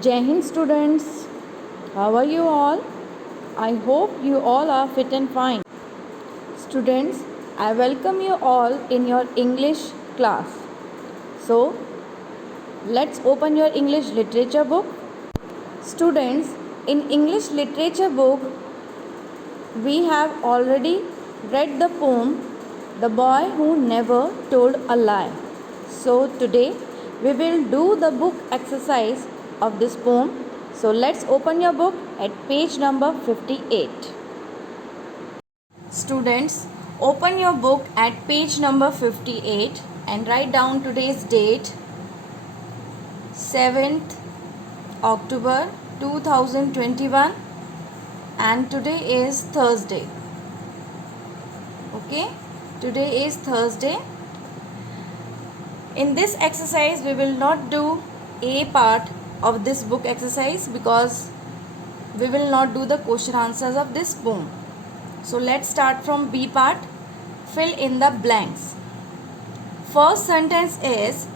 Jai Hind students, how are you all? I hope you all are fit and fine. Students, I welcome you all in your English class. So, let's open your English literature book. Students, in English literature book, we have already read the poem The Boy Who Never Told a Lie. So, today we will do the book exercise of this poem. So let's open your book at page number 58. Students, open your book at page number 58 and write down today's date 7th October 2021 and today is Thursday. Okay, today is Thursday. In this exercise we will not do A part of this book exercise because we will not do the question answers of this poem. So let's start from B part. Fill in the blanks. First sentence is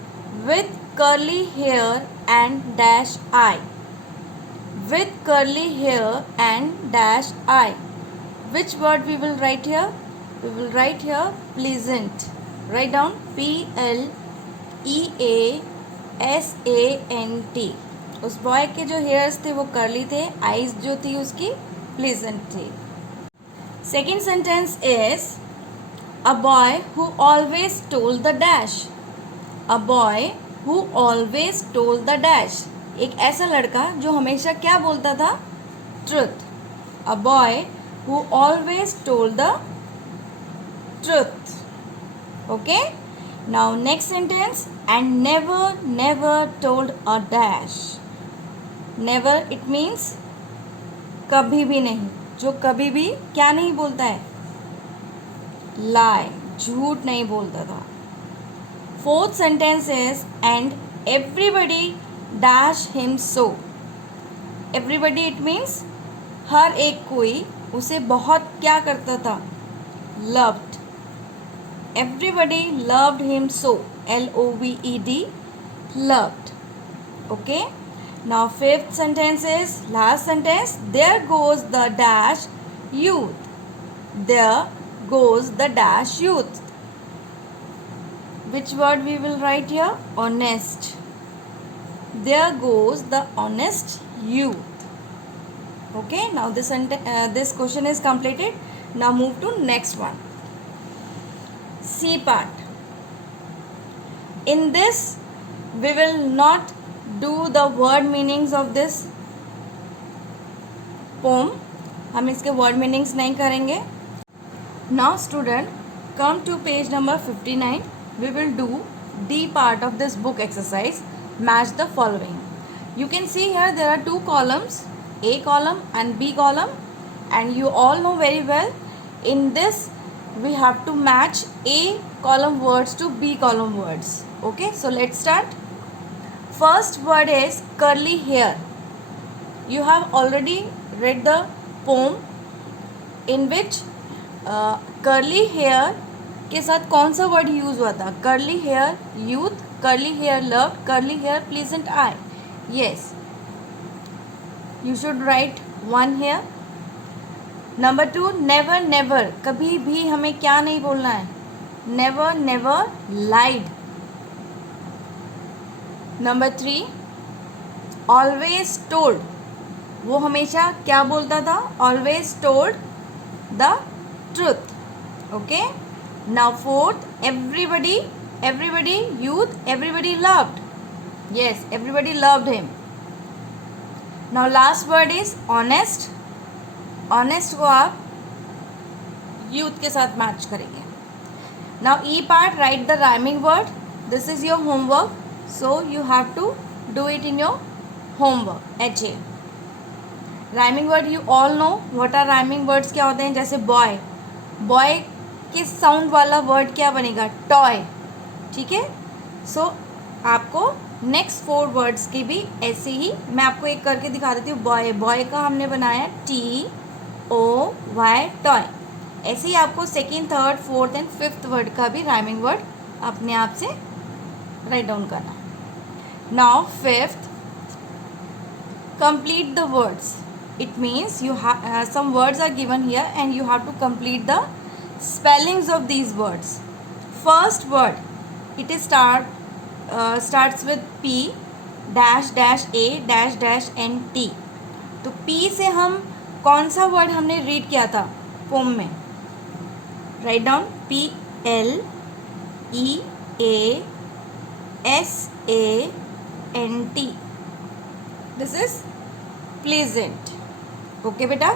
with curly hair and dash I. With curly hair and dash I. Which word we will write here? We will write here pleasant. Write down PLEASANT. उस boy के जो hairs थे वो curly थे, eyes जो थी उसकी pleasant थी. Second sentence is a boy who always told the dash. A boy who always told the dash. एक ऐसा लड़का जो हमेशा क्या बोलता था? Truth. A boy who always told the truth. Okay, now next sentence and never told a dash. Never it means कभी भी नहीं, जो कभी भी क्या नहीं बोलता है? लाई, झूठ नहीं बोलता था. Fourth sentence is and everybody dash him so. Everybody it means हर एक कोई उसे बहुत क्या करता था? Loved. Everybody loved him so. LOVED, loved. Okay. Now fifth sentence is last sentence. There goes the dash youth. There goes the dash youth. Which word we will write here? Honest. There goes the honest youth. Okay. Now this question is completed. Now move to next one. C part. In this we will not do the word meanings of this poem. हम इसके word meanings नहीं करेंगे. Now student, come to page number 59. We will do D part of this book exercise. Match the following. You can see here there are two columns, A column and B column, and you all know very well in this we have to match A column words to B column words. Okay, so let's start. First word is curly hair. You have already read the poem in which curly hair के साथ कौन सा word use हुआ था? Curly hair youth, curly hair love, curly hair pleasant eye. Yes, you should write one here. Number two, never never, कभी भी हमें क्या नहीं बोलना है? Never never lied. Number three, always told, वो हमेशा क्या बोलता था? Always told the truth. Okay. Now fourth, everybody, everybody youth, everybody loved. Yes, everybody loved him. Now last word is honest. Honest को आप यूथ के साथ मैच करेंगे. Now E part, right the rhyming word. This is your homework, so you have to do it in your homework. HA rhyming word you all know what are rhyming words. क्या होते हैं? जैसे boy, boy के sound वाला word क्या बनेगा? Toy. ठीक है. सो आपको नेक्स्ट 4 वर्ड्स की भी ऐसे ही मैं आपको एक करके दिखा देती हूँ. बॉय, बॉय का हमने बनाया TOY, टॉय. ऐसे ही आपको second, third, fourth and fifth word का भी राइमिंग वर्ड अपने आप से राइट डाउन करना. Now fifth, complete the words. It means you have some words are given here and you have to complete the spellings of these words. First word, it is starts with P dash dash A dash dash N T. तो P से हम कौन सा word हमने read किया था pome में? Write down PLEASANT. This is pleasant. Okay beta.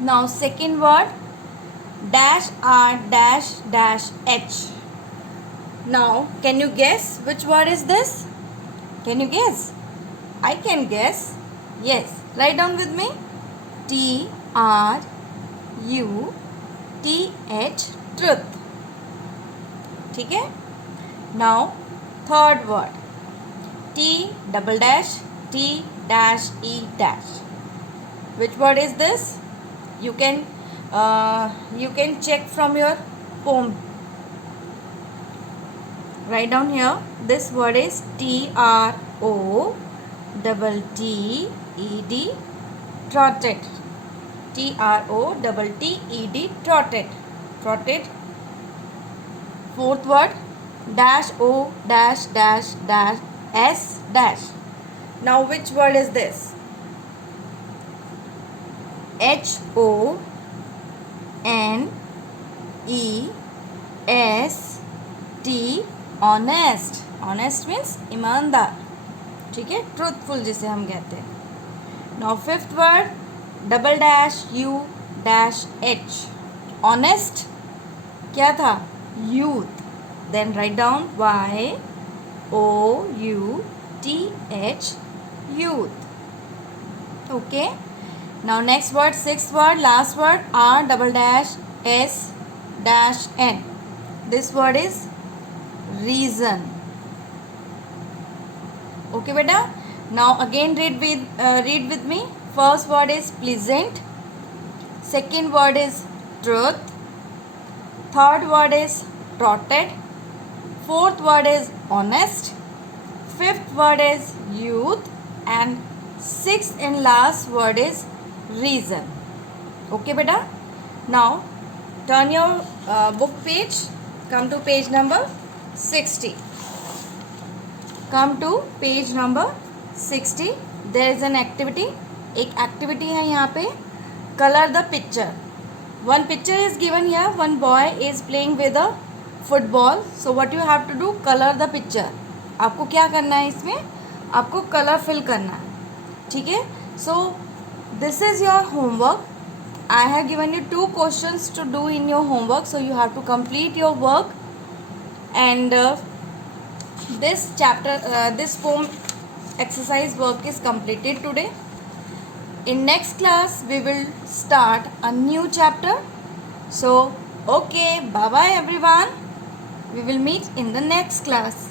Now second word, dash R dash dash H. Now can you guess which word is this? Can you guess? I can guess. Yes, write down with me. TRUTH. Truth. ठीक है. Now third word, T double dash T dash E dash. Which word is this? You can check from your poem. Write down here. This word is TROTTED. Trotted. TROTTED. Trotted. Trotted. Fourth word, dash O dash dash dash S dash. Now which word is this? HONEST. Honest. Honest means ईमानदार. ठीक है, truthful जिसे हम कहते हैं. Now fifth word, double dash U dash H. Honest क्या था? Youth. Then write down YOUTH. Youth. Okay. Now next word, sixth word, last word, R double dash S dash N. This word is reason. Okay beta. Now again read with me. First word is pleasant. Second word is truth. Third word is trotted. Fourth word is honest. Fifth word is youth. And sixth and last word is reason. Okay beta. Now turn your book page. Come to page number 60. Come to page number 60. There is an activity. एक activity है यहाँ पे. Color the picture. One picture is given here. One boy is playing with a football. So what you have to do? Color the picture. आपको क्या करना है इसमें? आपको color fill करना है. ठीक है? So this is your homework. I have given you 2 questions to do in your homework. So you have to complete your work. And this chapter, this poem exercise work is completed today. In next class we will start a new chapter. So okay, bye bye everyone. We will meet in the next class.